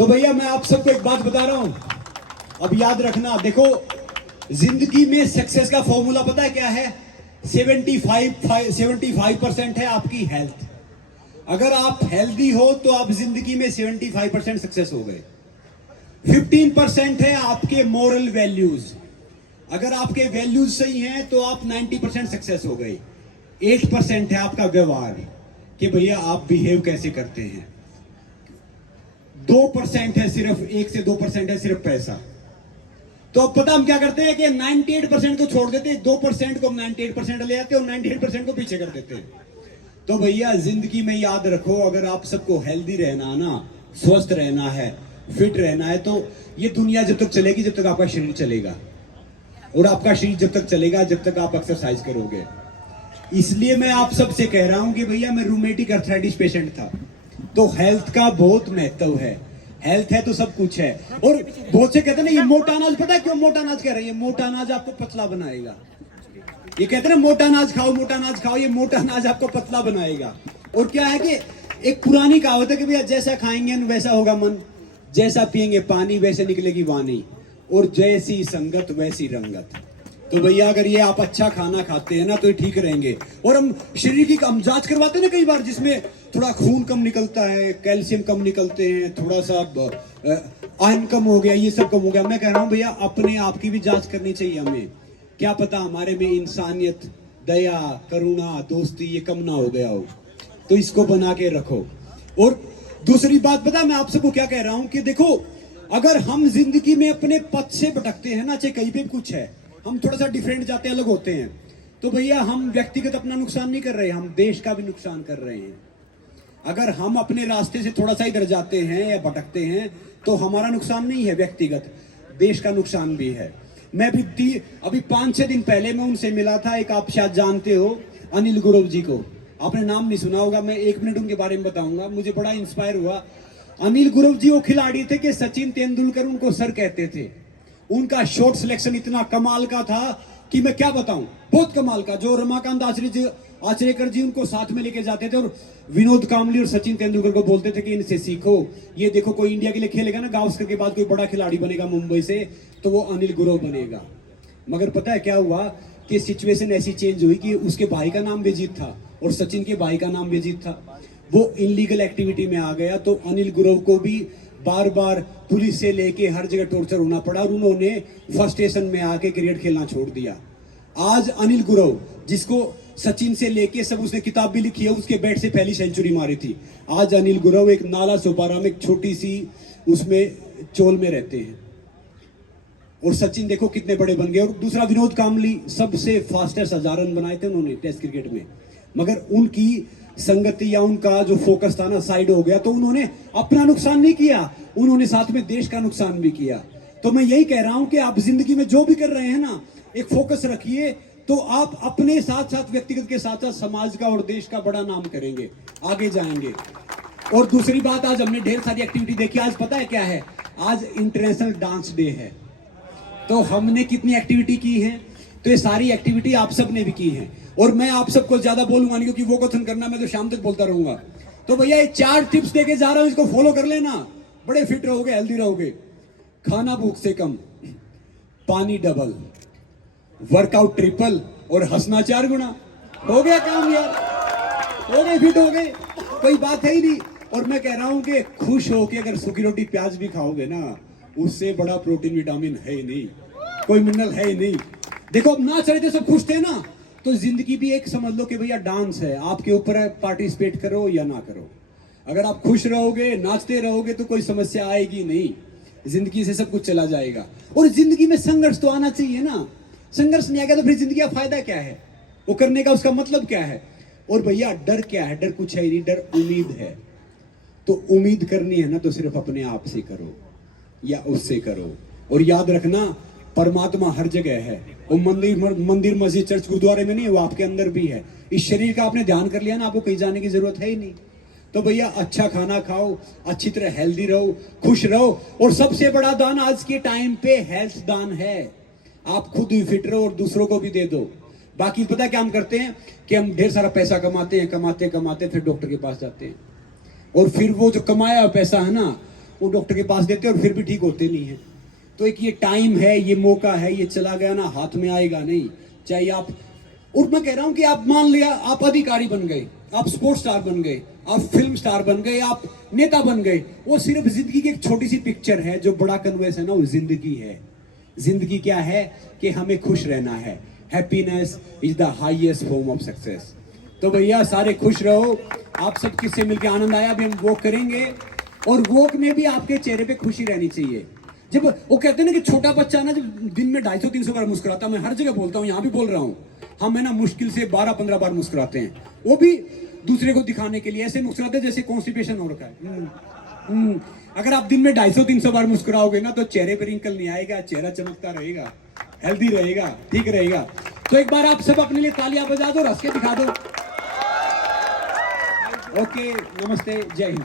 तो भैया मैं आप सबको एक बात बता रहा हूं, अब याद रखना। देखो, जिंदगी में सक्सेस का फॉर्मूला पता है क्या है? 75% है आपकी हेल्थ। अगर आप हेल्दी हो तो आप जिंदगी में 75% सक्सेस हो गए। 15% है आपके मोरल वैल्यूज। अगर आपके वैल्यूज सही हैं तो आप 90% सक्सेस हो गए। 8% है आपका व्यवहार, कि भैया आप बिहेव कैसे करते हैं। 2% है सिर्फ, 1 से 2% है सिर्फ पैसा। तो अब पता हम क्या करते हैं कि 98% को छोड़ देते हैं, 2% को 98% ले आते हैं और 98% को पीछे कर देते हैं। तो भैया जिंदगी में याद रखो, अगर आप सबको हेल्दी रहना ना, स्वस्थ रहना है, फिट रहना है, तो ये दुनिया जब तक चलेगी जब तक आपका शरीर चलेगा, और आपका शरीर जब तक चलेगा जब तक आप एक्सरसाइज करोगे। इसलिए मैं आप सबसे कह रहा हूं कि भैया मैं रूमेटिक अर्थराइटिस पेशेंट था, तो हेल्थ का बहुत महत्व है। हेल्थ है तो सब कुछ है। और बहुत से कहते हैं ना ये मोटा अनाज, पता है क्यों मोटा अनाज कह रहे हैं? ये मोटा अनाज आपको पतला बनाएगा। ये कहते हैं ना मोटा अनाज खाओ, मोटा अनाज खाओ, ये मोटा अनाज आपको पतला बनाएगा। और क्या है कि एक पुरानी कहावत है कि भैया जैसा खाएंगे वैसा होगा मन, जैसा पिएंगे पानी वैसे निकलेगी वाणी, और जैसी संगत वैसी रंगत। तो भैया अगर ये आप अच्छा खाना खाते हैं ना तो ये ठीक रहेंगे। और हम शरीर की हम जांच करवाते हैं ना कई बार, जिसमें थोड़ा खून कम निकलता है, कैल्शियम कम निकलते हैं, थोड़ा सा आयरन कम हो गया, ये सब कम हो गया। मैं कह रहा हूं भैया अपने आप की भी जांच करनी चाहिए हमें। क्या पता हमारे में इंसानियत, दया, करुणा, दोस्ती ये कम ना हो गया हो, तो इसको बना के रखो। और दूसरी बात पता मैं आप सबको क्या कह रहा हूं कि देखो, अगर हम जिंदगी में अपने पथ से भटकते हैं ना, चाहे कहीं पे भी कुछ है, हम थोड़ा सा डिफरेंट जाते हैं, अलग होते हैं, तो भैया हम व्यक्तिगत अपना नुकसान नहीं कर रहे, हम देश का भी नुकसान कर रहे हैं। अगर हम अपने रास्ते से थोड़ा सा इधर जाते हैं या भटकते हैं तो हमारा नुकसान नहीं है व्यक्तिगत, देश का नुकसान भी है। मैं अभी 5-6 दिन पहले मैं उनसे मिला था, एक आप शायद जानते हो अनिल गुरव जी को, आपने नाम नहीं सुना होगा, मैं 1 मिनट उनके बारे में बताऊंगा। मुझे बड़ा इंस्पायर हुआ। अनिल गुरव जी वो खिलाड़ी थे कि सचिन तेंदुलकर उनको सर कहते थे। उनका शॉट सिलेक्शन इतना कमाल का था कि मैं क्या बताऊं, बहुत कमाल का। जो रमाकांत आचरेकर जी उनको साथ में लेके जाते थे और विनोद कांबली और सचिन तेंदुलकर को बोलते थे कि इनसे सीखो, ये देखो कोई इंडिया के लिए खेलेगा ना गावस्कर के बाद कोई बड़ा खिलाड़ी बनेगा मुंबई से, तो वो अनिल गुरव बनेगा। मगर पता है क्या हुआ कि सिचुएशन ऐसी चेंज हुई कि उसके भाई का नाम विजीत था और सचिन के भाई का नाम विजीत था। वो इनलीगल एक्टिविटी में आ गया, तो अनिल गुरव को भी बार बार पुलिस से लेके हर जगह टॉर्चर होना पड़ा और उन्होंने फर्स्ट स्टेशन में आके क्रिकेट खेलना छोड़ दिया। आज अनिल गुरव, जिसको सचिन से लेके सब उसने किताब भी लिखी है, उसके बैट से पहली सेंचुरी मारी थी। आज अनिल गुरव एक नाला सोपारा में एक छोटी सी उसमें चोल में रहते हैं, और सचिन देखो कितने बड़े बन गए। और दूसरा विनोद कांबली, सबसे फास्टेस्ट 1000 रन बनाए थे उन्होंने टेस्ट क्रिकेट में, मगर उनकी संगति या उनका जो फोकस था ना साइड हो गया, तो उन्होंने अपना नुकसान नहीं किया, उन्होंने साथ में देश का नुकसान भी किया। तो मैं यही कह रहा हूं कि आप जिंदगी में जो भी कर रहे हैं ना, एक फोकस रखिए, तो आप अपने साथ साथ व्यक्तिगत के साथ साथ समाज का और देश का बड़ा नाम करेंगे, आगे जाएंगे। और दूसरी बात, आज हमने ढेर सारी एक्टिविटी देखी। आज पता है क्या है? आज इंटरनेशनल डांस डे है। तो हमने कितनी एक्टिविटी की है? तो ये सारी एक्टिविटी आप सब ने भी की है। और मैं आप सबको ज्यादा बोलूंगा नहीं, क्योंकि वो कथन करना मैं तो शाम तक बोलता रहूंगा। तो भैया ये 4 टिप्स देके जा रहा हूं, इसको फॉलो कर लेना, बड़े फिट रहोगे, हेल्दी रहोगे। खाना भूख से कम, पानी डबल, वर्कआउट ट्रिपल, और हंसना 4 गुना। हो गया काम यार, हो गए, फिट हो गए, कोई बात है ही नहीं। और मैं कह रहा हूं कि खुश होके अगर सूखी रोटी प्याज भी खाओगे ना, उससे बड़ा प्रोटीन विटामिन है ही नहीं, कोई मिनरल है ही नहीं। देखो अब नाच रहे थे, सब खुश थे ना, तो जिंदगी भी एक समझ लो कि भैया डांस है, आपके ऊपर है, पार्टिसिपेट करो या ना करो। अगर आप खुश रहोगे, नाचते रहोगे, तो कोई समस्या आएगी नहीं, जिंदगी से सब कुछ चला जाएगा। और जिंदगी में संघर्ष तो आना चाहिए ना, संघर्ष नहीं आएगा तो फिर जिंदगी का फायदा क्या है, वो करने का उसका मतलब क्या है? और भैया डर क्या है? डर कुछ है नहीं, डर उम्मीद है। तो उम्मीद करनी है ना तो सिर्फ अपने आप से करो या उससे करो। और याद रखना, परमात्मा हर जगह है, वो मंदिर मस्जिद चर्च गुरुद्वारे में नहीं है, वो आपके अंदर भी है। इस शरीर का आपने ध्यान कर लिया ना, आपको कहीं जाने की जरूरत है ही नहीं। तो भैया अच्छा खाना खाओ, अच्छी तरह हेल्दी रहो, खुश रहो। और सबसे बड़ा दान आज के टाइम पे हेल्थ दान है। आप खुद भी फिट रहो और दूसरों को भी दे दो। बाकी पता क्या हम करते हैं कि हम ढेर सारा पैसा कमाते हैं, कमाते फिर डॉक्टर के पास जाते हैं, और फिर वो जो कमाया पैसा है ना, वो डॉक्टर के पास देते हैं और फिर भी ठीक होते नहीं है। तो एक ये टाइम है, ये मौका है, ये चला गया ना, हाथ में आएगा नहीं। चाहे आप, और मैं कह रहा हूं कि आप मान लिया आप अधिकारी बन गए, आप स्पोर्ट्स स्टार बन गए, आप फिल्म स्टार बन गए, आप नेता बन गए, वो सिर्फ जिंदगी की एक छोटी सी पिक्चर है। जो बड़ा कन्वेंस है ना, वो जिंदगी है। जिंदगी क्या है कि हमें खुश रहना है। Happiness is the highest form of success. तो भैया सारे खुश रहो। आप सब किससे मिलकर आनंद आया। अभी हम वॉक करेंगे और वॉक में भी आपके चेहरे पे खुशी रहनी चाहिए। जब वो कहते हैं ना कि छोटा बच्चा ना जब दिन में 250-300 बार मुस्कुराता, मैं हर जगह बोलता हूँ, यहाँ भी बोल रहा हूँ, हम है ना मुश्किल से 12-15 बार मुस्कुराते हैं, वो भी दूसरे को दिखाने के लिए। ऐसे मुस्कुराते हैं जैसे कॉन्स्टिपेशन हो रखा है। अगर आप दिन में 250-300 बार मुस्कुराओगे ना तो चेहरे पर रिंकल नहीं आएगा, चेहरा चमकता रहेगा, हेल्दी रहेगा, ठीक रहेगा। तो एक बार आप सब अपने लिए तालियां बजा दो, हंस के दिखा दो। ओके, नमस्ते, जय हिंद।